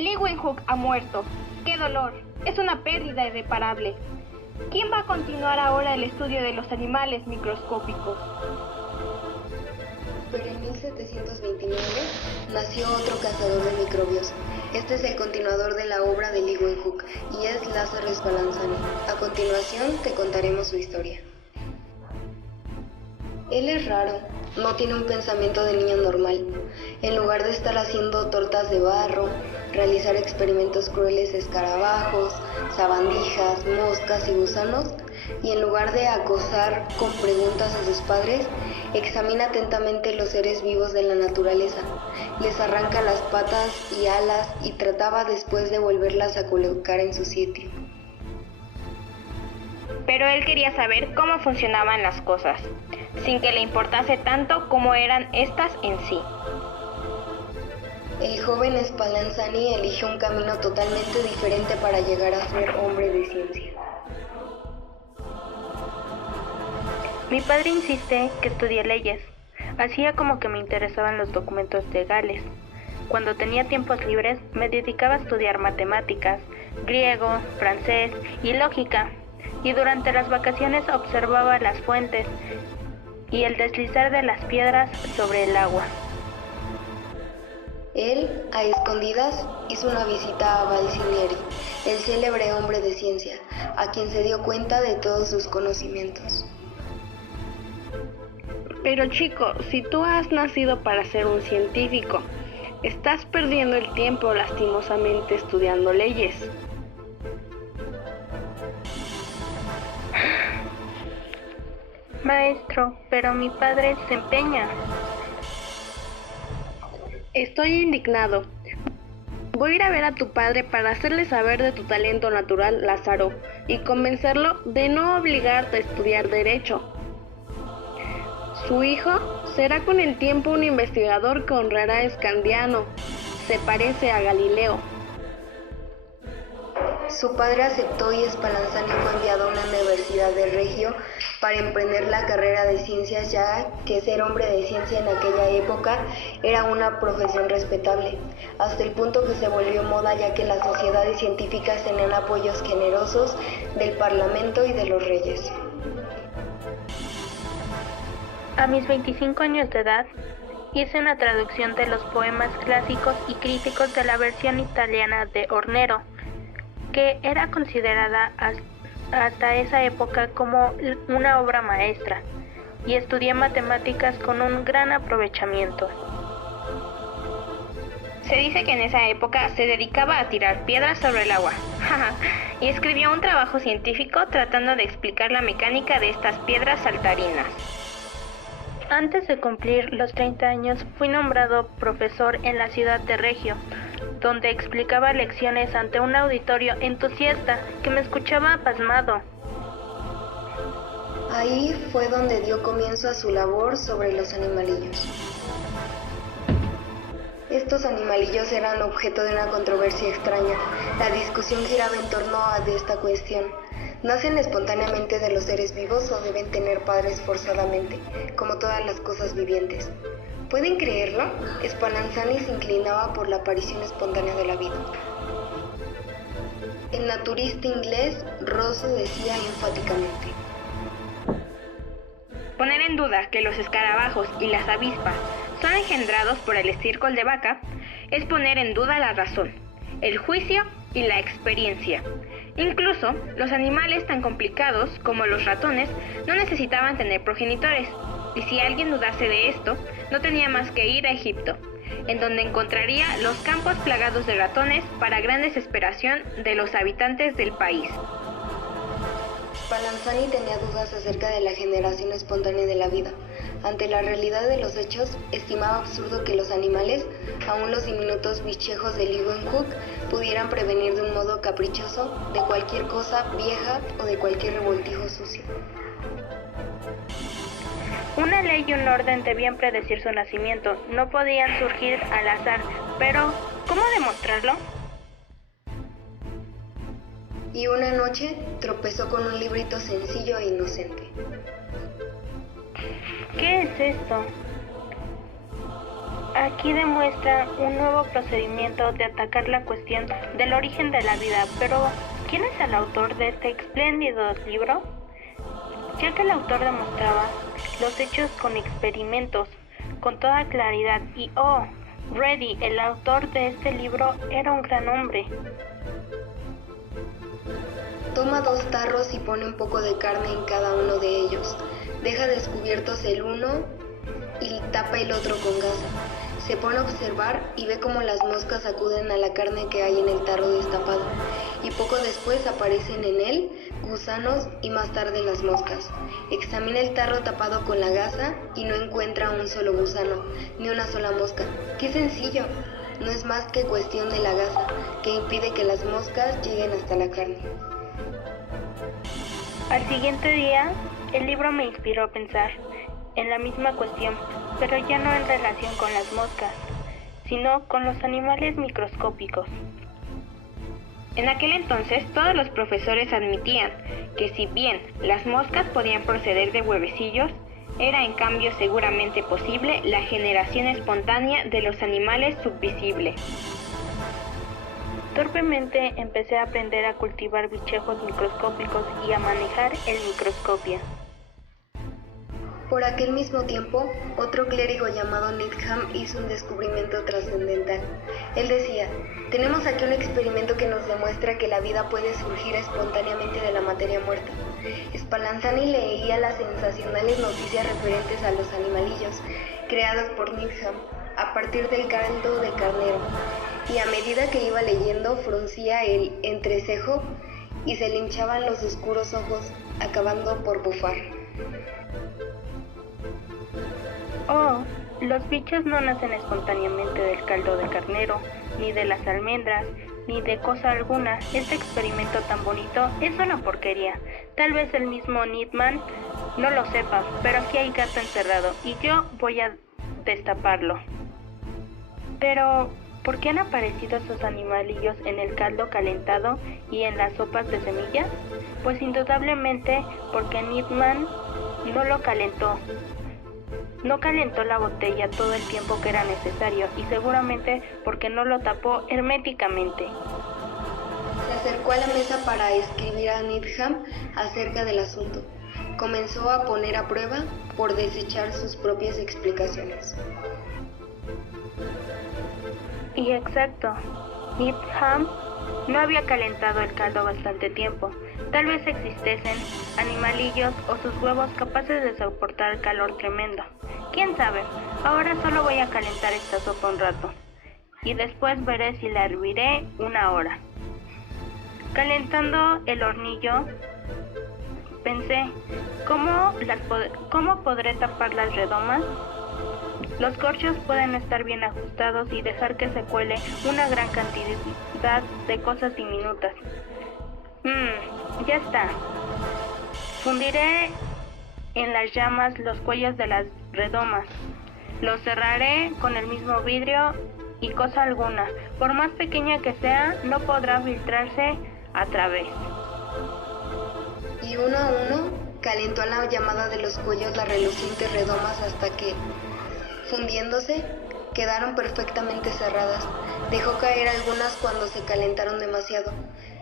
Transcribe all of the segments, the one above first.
Leeuwenhoek ha muerto. ¡Qué dolor! Es una pérdida irreparable. ¿Quién va a continuar ahora el estudio de los animales microscópicos? Pero en 1729 nació otro cazador de microbios. Este es el continuador de la obra de Leeuwenhoek y es Lázaro Spallanzani. A continuación te contaremos su historia. Él es raro, no tiene un pensamiento de niño normal. En lugar de estar haciendo tortas de barro, realizar experimentos crueles de escarabajos, sabandijas, moscas y gusanos, y en lugar de acosar con preguntas a sus padres, examina atentamente los seres vivos de la naturaleza, les arranca las patas y alas y trataba después de volverlas a colocar en su sitio. Pero él quería saber cómo funcionaban las cosas, sin que le importase tanto cómo eran estas en sí. El joven Spallanzani eligió un camino totalmente diferente para llegar a ser hombre de ciencia. Mi padre insiste que estudie leyes. Hacía como que me interesaban los documentos legales. Cuando tenía tiempos libres, me dedicaba a estudiar matemáticas, griego, francés y lógica. Y durante las vacaciones observaba las fuentes y el deslizar de las piedras sobre el agua. Él, a escondidas, hizo una visita a Valsinieri, el célebre hombre de ciencia, a quien se dio cuenta de todos sus conocimientos. Pero chico, si tú has nacido para ser un científico, estás perdiendo el tiempo lastimosamente estudiando leyes. Maestro, pero mi padre se empeña. Estoy indignado. Voy a ir a ver a tu padre para hacerle saber de tu talento natural, Lázaro, y convencerlo de no obligarte a estudiar derecho. Su hijo será con el tiempo un investigador que honrará a Escandiano. Se parece a Galileo. Su padre aceptó y Spallanzani fue enviado a una universidad de Reggio para emprender la carrera de ciencias, ya que ser hombre de ciencia en aquella época era una profesión respetable, hasta el punto que se volvió moda ya que las sociedades científicas tenían apoyos generosos del Parlamento y de los reyes. A mis 25 años de edad, hice una traducción de los poemas clásicos y críticos de la versión italiana de Hornero, que era considerada hasta esa época como una obra maestra, y estudié matemáticas con un gran aprovechamiento. Se dice que en esa época se dedicaba a tirar piedras sobre el agua, y escribió un trabajo científico tratando de explicar la mecánica de estas piedras saltarinas. Antes de cumplir los 30 años, fui nombrado profesor en la ciudad de Reggio, donde explicaba lecciones ante un auditorio entusiasta que me escuchaba pasmado. Ahí fue donde dio comienzo a su labor sobre los animalillos. Estos animalillos eran objeto de una controversia extraña. La discusión giraba en torno a esta cuestión. ¿Nacen espontáneamente de los seres vivos o deben tener padres forzadamente, como todas las cosas vivientes? ¿Pueden creerlo? Spallanzani se inclinaba por la aparición espontánea de la vida. El naturista inglés Rosso decía enfáticamente: Poner en duda que los escarabajos y las avispas son engendrados por el estiércol de vaca es poner en duda la razón, el juicio y la experiencia. Incluso los animales tan complicados como los ratones no necesitaban tener progenitores, y si alguien dudase de esto, no tenía más que ir a Egipto, en donde encontraría los campos plagados de ratones para gran desesperación de los habitantes del país. Spallanzani tenía dudas acerca de la generación espontánea de la vida. Ante la realidad de los hechos, estimaba absurdo que los animales, aun los diminutos bichejos de Leeuwenhoek, pudieran prevenir de un modo caprichoso de cualquier cosa vieja o de cualquier revoltijo sucio. Una ley y un orden debían predecir su nacimiento, no podían surgir al azar, pero ¿cómo demostrarlo? Y una noche tropezó con un librito sencillo e inocente. ¿Qué es esto? Aquí demuestra un nuevo procedimiento de atacar la cuestión del origen de la vida, pero ¿quién es el autor de este espléndido libro? Ya que el autor demostraba los hechos con experimentos, con toda claridad, y Reddy, el autor de este libro, era un gran hombre. Toma 2 tarros y pone un poco de carne en cada uno de ellos. Deja descubiertos el uno y tapa el otro con gasa. Se pone a observar y ve cómo las moscas acuden a la carne que hay en el tarro destapado, y poco después aparecen en él gusanos y más tarde las moscas. Examina el tarro tapado con la gasa y no encuentra un solo gusano, ni una sola mosca. ¡Qué sencillo! No es más que cuestión de la gasa, que impide que las moscas lleguen hasta la carne. Al siguiente día, el libro me inspiró a pensar en la misma cuestión, pero ya no en relación con las moscas, sino con los animales microscópicos. En aquel entonces, todos los profesores admitían que si bien las moscas podían proceder de huevecillos, era en cambio seguramente posible la generación espontánea de los animales subvisible. Torpemente empecé a aprender a cultivar bichejos microscópicos y a manejar el microscopio. Por aquel mismo tiempo, otro clérigo llamado Needham hizo un descubrimiento trascendental. Él decía: tenemos aquí un experimento que nos demuestra que la vida puede surgir espontáneamente de la materia muerta. Spallanzani leía las sensacionales noticias referentes a los animalillos creados por Needham a partir del caldo de carnero, y a medida que iba leyendo fruncía el entrecejo y se le hinchaban los oscuros ojos, acabando por bufar. Los bichos no nacen espontáneamente del caldo de carnero, ni de las almendras, ni de cosa alguna. Este experimento tan bonito es una porquería. Tal vez el mismo Needham no lo sepa, pero aquí hay gato encerrado y yo voy a destaparlo. Pero, ¿por qué han aparecido esos animalillos en el caldo calentado y en las sopas de semillas? Pues indudablemente porque Needham no lo calentó. No calentó la botella todo el tiempo que era necesario, y seguramente porque no lo tapó herméticamente. Se acercó a la mesa para escribir a Needham acerca del asunto. Comenzó a poner a prueba por desechar sus propias explicaciones. Y exacto, Needham no había calentado el caldo bastante tiempo. Tal vez existiesen animalillos o sus huevos capaces de soportar el calor tremendo. ¿Quién sabe? Ahora solo voy a calentar esta sopa un rato, y después veré si la herviré 1 hora. Calentando el hornillo, pensé, ¿cómo podré tapar las redomas? Los corchos pueden estar bien ajustados y dejar que se cuele una gran cantidad de cosas diminutas. Ya está. Fundiré en las llamas los cuellos de las redomas. Los cerraré con el mismo vidrio y cosa alguna, por más pequeña que sea, no podrá filtrarse a través. Y uno a uno calentó a la llamada de los cuellos las relucientes redomas hasta que, fundiéndose, quedaron perfectamente cerradas. Dejó caer algunas cuando se calentaron demasiado.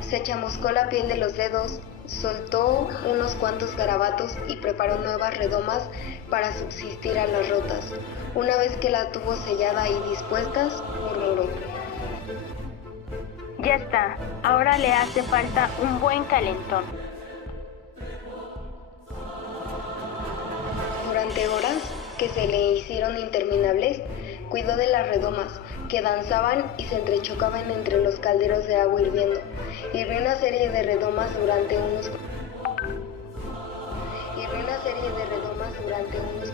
Se chamuscó la piel de los dedos, soltó unos cuantos garabatos y preparó nuevas redomas para subsistir a las rotas. Una vez que la tuvo sellada y dispuestas, murmuró: Ya está, ahora le hace falta un buen calentón. Durante horas, que se le hicieron interminables, cuidó de las redomas, que danzaban y se entrechocaban entre los calderos de agua hirviendo. Hirvió una serie de redomas durante unos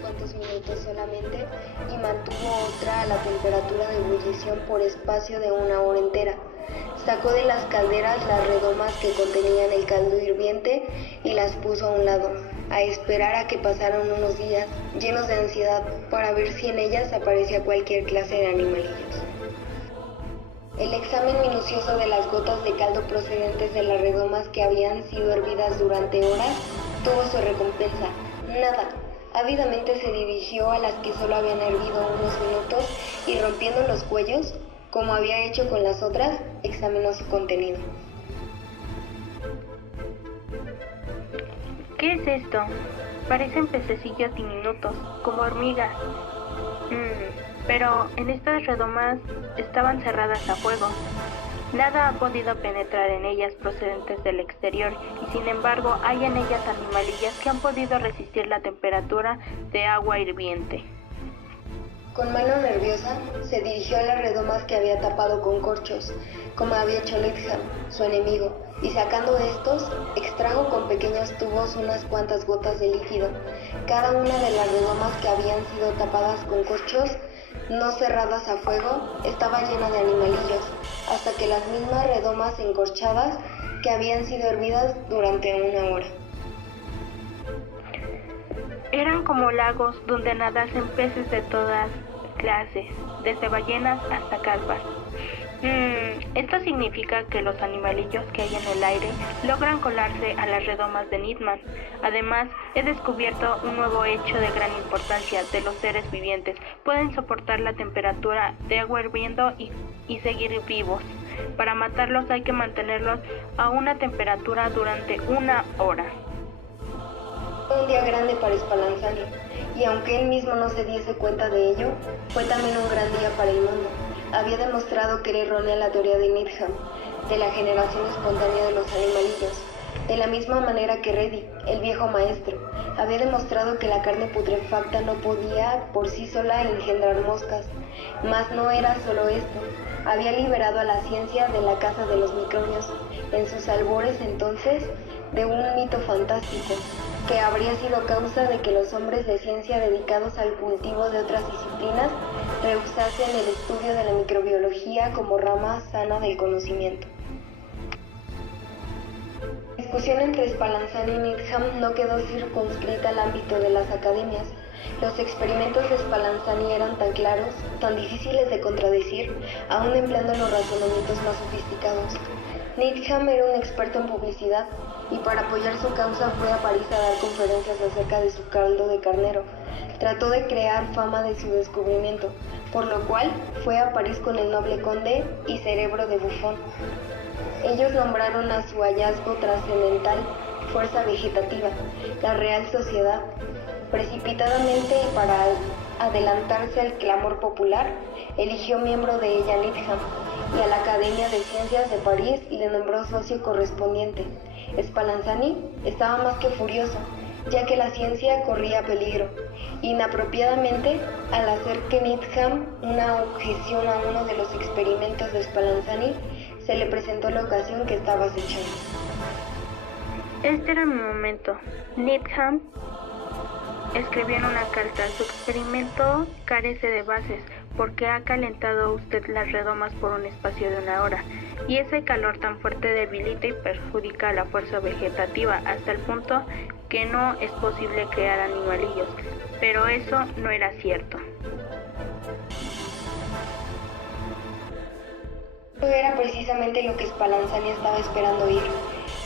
cuantos minutos solamente, y mantuvo otra a la temperatura de ebullición por espacio de 1 hora entera. Sacó de las calderas las redomas que contenían el caldo hirviente y las puso a un lado, a esperar a que pasaran unos días, llenos de ansiedad, para ver si en ellas aparecía cualquier clase de animalillos. El examen minucioso de las gotas de caldo procedentes de las redomas que habían sido hervidas durante horas tuvo su recompensa. Nada, Ávidamente se dirigió a las que solo habían hervido unos minutos y rompiendo los cuellos, como había hecho con las otras, examinó su contenido. ¿Qué es esto? Parecen pececillos diminutos, como hormigas. Pero en estas redomas estaban cerradas a fuego. Nada ha podido penetrar en ellas procedentes del exterior y sin embargo hay en ellas animalillas que han podido resistir la temperatura de agua hirviente. Con mano nerviosa, se dirigió a las redomas que había tapado con corchos, como había hecho Needham, su enemigo, y sacando estos, extrajo con pequeños tubos unas cuantas gotas de líquido. Cada una de las redomas que habían sido tapadas con corchos, no cerradas a fuego, estaba llena de animalillos, hasta que las mismas redomas encorchadas que habían sido hervidas durante 1 hora. Eran como lagos donde nadasen peces de todas clases, desde ballenas hasta carpas. Esto significa que los animalillos que hay en el aire logran colarse a las redomas de Needham. Además, he descubierto un nuevo hecho de gran importancia de los seres vivientes. Pueden soportar la temperatura de agua hirviendo y seguir vivos. Para matarlos hay que mantenerlos a una temperatura durante 1 hora. Un día grande para Spallanzani, y aunque él mismo no se diese cuenta de ello, fue también un gran día para el mundo. Había demostrado que era errónea la teoría de Needham, de la generación espontánea de los animalillos. De la misma manera que Reddy, el viejo maestro, había demostrado que la carne putrefacta no podía por sí sola engendrar moscas. Mas no era solo esto, había liberado a la ciencia de la caza de los microbios, en sus albores entonces, de un mito fantástico, que habría sido causa de que los hombres de ciencia dedicados al cultivo de otras disciplinas rehusasen el estudio de la microbiología como rama sana del conocimiento. La discusión entre Spallanzani y Needham no quedó circunscrita al ámbito de las academias. Los experimentos de Spallanzani eran tan claros, tan difíciles de contradecir, aún empleando los razonamientos más sofisticados. Needham era un experto en publicidad y para apoyar su causa fue a París a dar conferencias acerca de su caldo de carnero. Trató de crear fama de su descubrimiento, por lo cual fue a París con el noble conde y cerebro de Buffon. Ellos nombraron a su hallazgo trascendental fuerza vegetativa, la Real Sociedad. Precipitadamente y para adelantarse al clamor popular, eligió miembro de ella Needham, y a la Academia de Ciencias de París le nombró socio correspondiente. Spallanzani estaba más que furioso, ya que la ciencia corría peligro. Inapropiadamente, al hacer que Needham una objeción a uno de los experimentos de Spallanzani, se le presentó la ocasión que estaba acechando. Este era mi momento. Needham escribió en una carta: su experimento carece de bases porque ha calentado usted las redomas por un espacio de 1 hora, y ese calor tan fuerte debilita y perjudica a la fuerza vegetativa hasta el punto que no es posible crear animalillos. Pero eso no era cierto. Eso era precisamente lo que Spallanzani estaba esperando oír,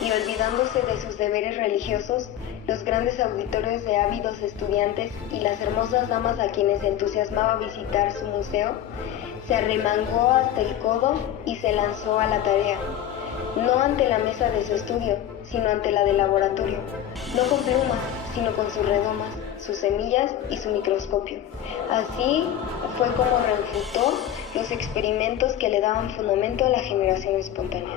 y olvidándose de sus deberes religiosos, los grandes auditorios de ávidos estudiantes y las hermosas damas a quienes entusiasmaba visitar su museo, se arremangó hasta el codo y se lanzó a la tarea, no ante la mesa de su estudio, sino ante la del laboratorio, no con plumas, sino con sus redomas, sus semillas y su microscopio. Así fue como refutó los experimentos que le daban fundamento a la generación espontánea.